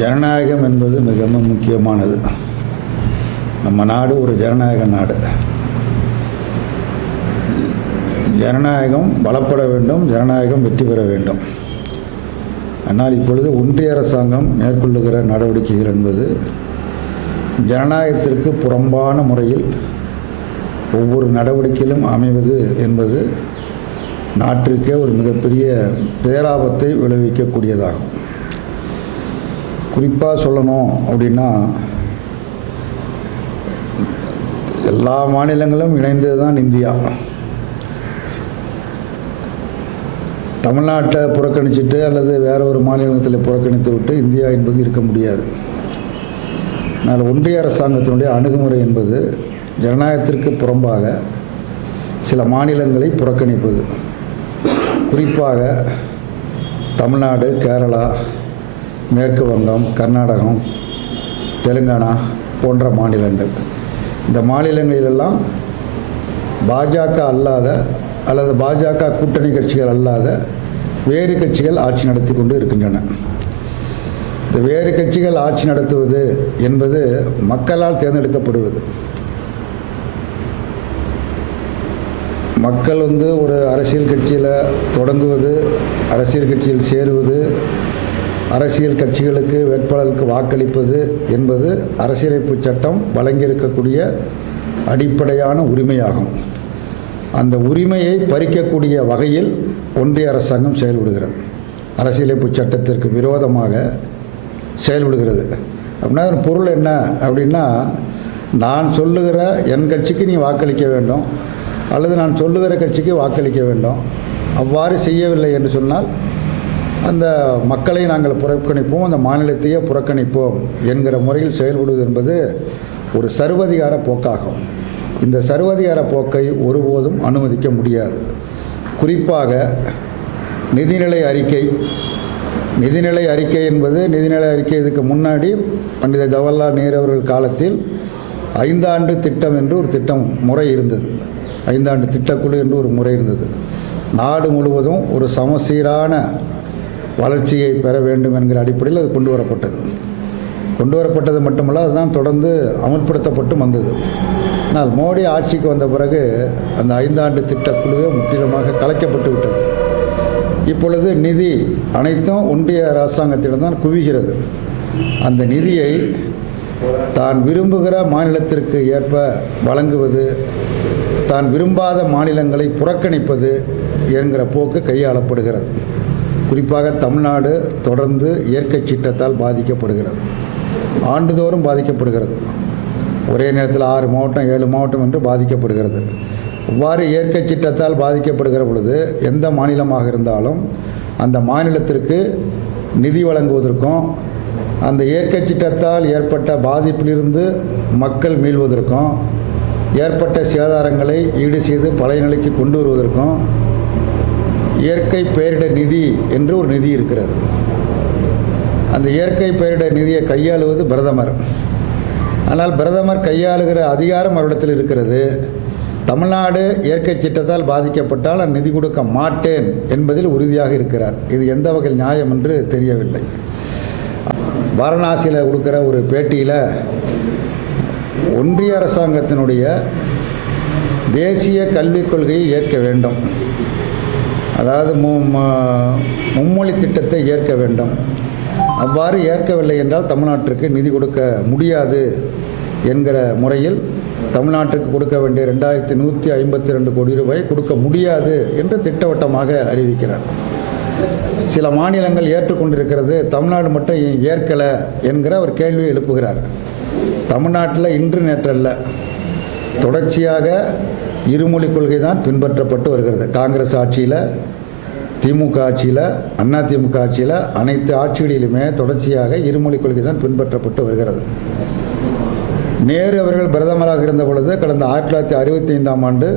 ஜனநாயகம் என்பது மிகவும் முக்கியமானது. நம்ம நாடு ஒரு ஜனநாயக நாடு. ஜனநாயகம் பலப்பட வேண்டும் ஜனநாயகம் வெற்றி பெற வேண்டும். ஆனால் இப்பொழுது ஒன்றிய அரசாங்கம் மேற்கொள்ளுகிற நடவடிக்கைகள் என்பது ஜனநாயகத்திற்கு புறம்பான முறையில் ஒவ்வொரு நடவடிக்கையிலும் அமைவது என்பது நாட்டிற்கே ஒரு மிகப்பெரிய பேராபத்தை விளைவிக்கக்கூடியதாகும். குறிப்பாக சொல்லணும் அப்படின்னா எல்லா மாநிலங்களும் இணைந்தது தான் இந்தியா. தமிழ்நாட்டை புறக்கணிச்சிட்டு அல்லது வேற ஒரு மாநிலத்தில் புறக்கணித்து விட்டு இந்தியா என்பது இருக்க முடியாது. ஆனால் ஒன்றிய அரசாங்கத்தினுடைய அணுகுமுறை என்பது ஜனநாயகத்திற்கு புறம்பாக சில மாநிலங்களை புறக்கணிப்பது. குறிப்பாக தமிழ்நாடு கேரளா மேற்கு வங்கம் கர்நாடகம் தெலுங்கானா போன்ற மாநிலங்கள். இந்த மாநிலங்களிலெல்லாம் பாஜக அல்லாத அல்லது பாஜக கூட்டணி கட்சிகள் அல்லாத வேறு கட்சிகள் ஆட்சி நடத்தி கொண்டு இருக்கின்றன. இந்த வேறு கட்சிகள் ஆட்சி நடத்துவது என்பது மக்களால் தேர்ந்தெடுக்கப்படுவது. மக்கள் வந்து ஒரு அரசியல் கட்சியில் தொடங்குவது அரசியல் கட்சியில் சேருவது அரசியல் கட்சிகளுக்கு வேட்பாளருக்கு வாக்களிப்பது என்பது அரசியலமைப்பு சட்டம் வழங்கியிருக்கக்கூடிய அடிப்படையான உரிமையாகும். அந்த உரிமையை பறிக்கக்கூடிய வகையில் ஒன்றிய அரசாங்கம் செயல்படுகிறது. அரசியலமைப்பு சட்டத்திற்கு விரோதமாக செயல்படுகிறது. அப்படின்னா அதன் பொருள் என்ன அப்படின்னா நான் சொல்லுகிற என் கட்சிக்கு நீ வாக்களிக்க வேண்டும் அல்லது நான் சொல்லுகிற கட்சிக்கு வாக்களிக்க வேண்டும். அவ்வாறு செய்யவில்லை என்று சொன்னால் அந்த மக்களை நாங்கள் புறக்கணிப்போம் அந்த மாநிலத்தையே புறக்கணிப்போம் என்கிற முறையில் செயல்படுவது என்பது ஒரு சர்வதிகார போக்காகும். இந்த சர்வதிகார போக்கை ஒருபோதும் அனுமதிக்க முடியாது. குறிப்பாக நிதிநிலை அறிக்கை நிதிநிலை அறிக்கை என்பது நிதிநிலை அறிக்கை இதுக்கு முன்னாடி பண்டித ஜவஹர்லால் நேரு அவர்கள் காலத்தில் ஐந்தாண்டு திட்டம் என்று ஒரு திட்டம் முறை இருந்தது. ஐந்தாண்டு திட்டக்குழு என்று ஒரு முறை இருந்தது. நாடு முழுவதும் ஒரு சமசீரான வளர்ச்சியை பெற வேண்டும் என்கிற அடிப்படையில் அது கொண்டு வரப்பட்டது. கொண்டு வரப்பட்டது மட்டுமல்ல அதுதான் தொடர்ந்து அமல்படுத்தப்பட்டு வந்தது. ஆனால் மோடி ஆட்சிக்கு வந்த பிறகு அந்த ஐந்தாண்டு திட்டக்குழுவே முற்றிலுமாக கலைக்கப்பட்டு விட்டது. இப்பொழுது நிதி அனைத்தும் ஒன்றிய அரசாங்கத்திடம் தான் குவிகிறது. அந்த நிதியை தான் விரும்புகிற மாநிலத்திற்கு ஏற்ப வழங்குவது தான் விரும்பாத மாநிலங்களை புறக்கணிப்பது என்கிற போக்கு கையாளப்படுகிறது. குறிப்பாக தமிழ்நாடு தொடர்ந்து இயற்கை சீற்றத்தால் பாதிக்கப்படுகிறது. ஆண்டுதோறும் பாதிக்கப்படுகிறது. ஒரே நேரத்தில் ஆறு மாவட்டம் ஏழு மாவட்டம் என்று பாதிக்கப்படுகிறது. இவ்வாறு இயற்கை சீற்றத்தால் பாதிக்கப்படுகிற பொழுது எந்த மாநிலமாக இருந்தாலும் அந்த மாநிலத்திற்கு நிதி வழங்குவதற்கும் அந்த இயற்கை சீற்றத்தால் ஏற்பட்ட பாதிப்பிலிருந்து மக்கள் மீள்வதற்கும் ஏற்பட்ட சேதாரங்களை ஈடு செய்து பழைய நிலைக்கு கொண்டு வருவதற்கும் இயற்கை பேரிடர் நிதி என்று ஒரு நிதி இருக்கிறது. அந்த இயற்கை பேரிடர் நிதியை கையாளுவது பிரதமர். ஆனால் பிரதமர் கையாளுகிற அதிகாரம் அவரிடத்தில் இருக்கிறது. தமிழ்நாடு இயற்கை சீட்டத்தால் பாதிக்கப்பட்டால் நான் நிதி கொடுக்க மாட்டேன் என்பதில் உறுதியாக இருக்கிறார். இது எந்த வகையில் நியாயம் என்று தெரியவில்லை. வாரணாசியில் கொடுக்குற ஒரு பேட்டியில் ஒன்றிய அரசாங்கத்தினுடைய தேசிய கல்விக் கொள்கையை ஏற்க வேண்டும். அதாவது மு மும்மொழி திட்டத்தை ஏற்க வேண்டும். அவ்வாறு ஏற்கவில்லை என்றால் தமிழ்நாட்டிற்கு நிதி கொடுக்க முடியாது என்கிற முறையில் தமிழ்நாட்டுக்கு கொடுக்க வேண்டிய ரெண்டாயிரத்தி நூற்றி ஐம்பத்தி ரெண்டு கோடி ரூபாய் கொடுக்க முடியாது என்று திட்டவட்டமாக அறிவிக்கிறார். சில மாநிலங்கள் ஏற்றுக்கொண்டிருக்கிறது தமிழ்நாடு மட்டும் ஏற்கலை என்கிற ஒரு கேள்வியை எழுப்புகிறார் தமிழ்நாட்டில் இன்று நேற்றல்ல தொடர்ச்சியாக இருமொழி கொள்கை தான் பின்பற்றப்பட்டு வருகிறது. காங்கிரஸ் ஆட்சியில் திமுக ஆட்சியில் அண்ணா திமுக ஆட்சியில் அனைத்து ஆட்சிகளிலுமே தொடர்ச்சியாக இருமொழி கொள்கை தான் பின்பற்றப்பட்டு வருகிறது. நேரு அவர்கள் பிரதமராக இருந்த பொழுது கடந்த ஆயிரத்தி தொள்ளாயிரத்தி அறுபத்தி ஐந்தாம் ஆண்டு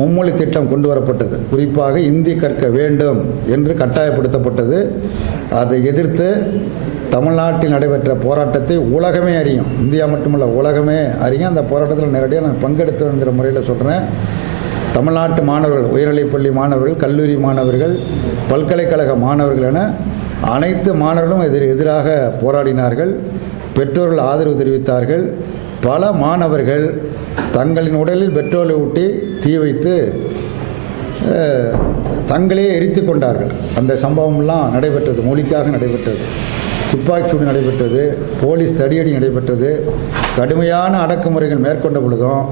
மும்மொழி திட்டம் கொண்டு வரப்பட்டது. குறிப்பாக இந்தி கற்க வேண்டும் என்று கட்டாயப்படுத்தப்பட்டது. அதை எதிர்த்து தமிழ்நாட்டில் நடைபெற்ற போராட்டத்தை உலகமே அறியும். இந்தியா மட்டுமல்ல உலகமே அறியும். அந்த போராட்டத்தில் நேரடியாக நான் பங்கெடுத்தோங்கிற முறையில் சொல்கிறேன் தமிழ்நாட்டு மாணவர்கள் உயர்நிலைப்பள்ளி மாணவர்கள் கல்லூரி மாணவர்கள் பல்கலைக்கழக மாணவர்கள் என அனைத்து மாணவர்களும் எதிர் எதிராக போராடினார்கள். பெற்றோர்கள் ஆதரவு தெரிவித்தார்கள். பல மாணவர்கள் தங்களின் உடலில் பெட்ரோலை ஊட்டி தீ வைத்து தங்களே எரித்து கொண்டார்கள். அந்த சம்பவம்லாம் நடைபெற்றது மொழிக்காக நடைபெற்றது. துப்பாக்கிச்சூடு நடைபெற்றது போலீஸ் தடியடி நடைபெற்றது. கடுமையான அடக்குமுறைகள் மேற்கொண்ட பொழுதும்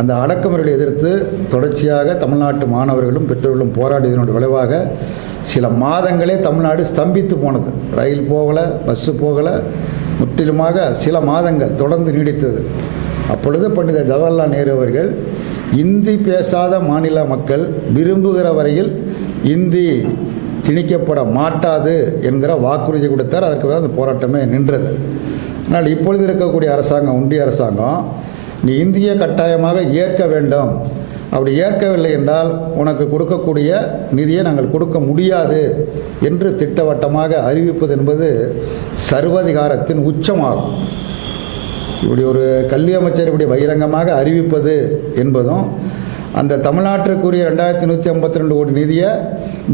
அந்த அடக்குமுறைகளை எதிர்த்து தொடர்ச்சியாக தமிழ்நாட்டு மாணவர்களும் பெற்றோர்களும் போராடியதனுடைய விளைவாக சில மாதங்களே தமிழ்நாடு ஸ்தம்பித்து போனது. ரயில் போகலை பஸ்ஸு போகலை முற்றிலுமாக சில மாதங்கள் தொடர்ந்து நீடித்தது. அப்பொழுது பண்டித ஜவஹர்லால் நேரு அவர்கள் இந்தி பேசாத மாநில மக்கள் விரும்புகிற வரையில் இந்தி திணிக்கப்பட மாட்டாது என்கிற வாக்குறுதி கொடுத்தார். அதற்கு அந்த போராட்டமே நின்றது. ஆனால் இப்பொழுது இருக்கக்கூடிய அரசாங்கம் ஒன்றிய அரசாங்கம் நீ இந்தியை கட்டாயமாக ஏற்க வேண்டும். அப்படி ஏற்கவில்லை என்றால் உனக்கு கொடுக்கக்கூடிய நிதியை நாங்கள் கொடுக்க முடியாது என்று திட்டவட்டமாக அறிவிப்பது என்பது சர்வதிகாரத்தின் உச்சமாகும். இப்படி ஒரு கல்வி அமைச்சர் இப்படி பகிரங்கமாக அறிவிப்பது என்பதும் அந்த தமிழ்நாட்டிற்குரிய ரெண்டாயிரத்தி நூற்றி ஐம்பத்தி ரெண்டு கோடி நிதியை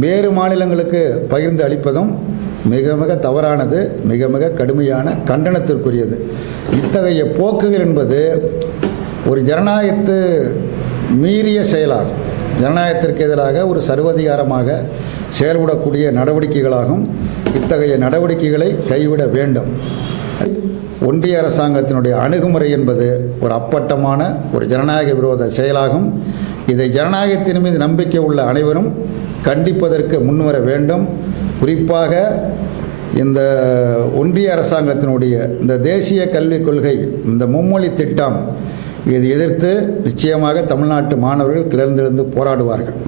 வேறு மாநிலங்களுக்கு பகிர்ந்து அளிப்பதும் மிக மிக தவறானது மிக மிக கடுமையான கண்டனத்திற்குரியது. இத்தகைய போக்குகள் என்பது ஒரு ஜனநாயகத்து மீறிய செயலாகும். ஜனநாயகத்திற்கு எதிராக ஒரு சர்வதிகாரமாக செயல்படக்கூடிய நடவடிக்கைகளாகும். இத்தகைய நடவடிக்கைகளை கைவிட வேண்டும். ஒன்றிய அரசாங்கத்தினுடைய அணுகுமுறை என்பது ஒரு அப்பட்டமான ஒரு ஜனநாயக விரோத செயலாகும். இதை ஜனநாயகத்தின் மீது நம்பிக்கை உள்ள அனைவரும் கண்டிப்பதற்கு முன்வர வேண்டும். குறிப்பாக இந்த ஒன்றிய அரசாங்கத்தினுடைய இந்த தேசிய கல்விக் கொள்கை இந்த மும்மொழி திட்டம் இதை எதிர்த்து நிச்சயமாக தமிழ்நாட்டு மாணவர்கள் கிளர்ந்தெழுந்து போராடுவார்கள்.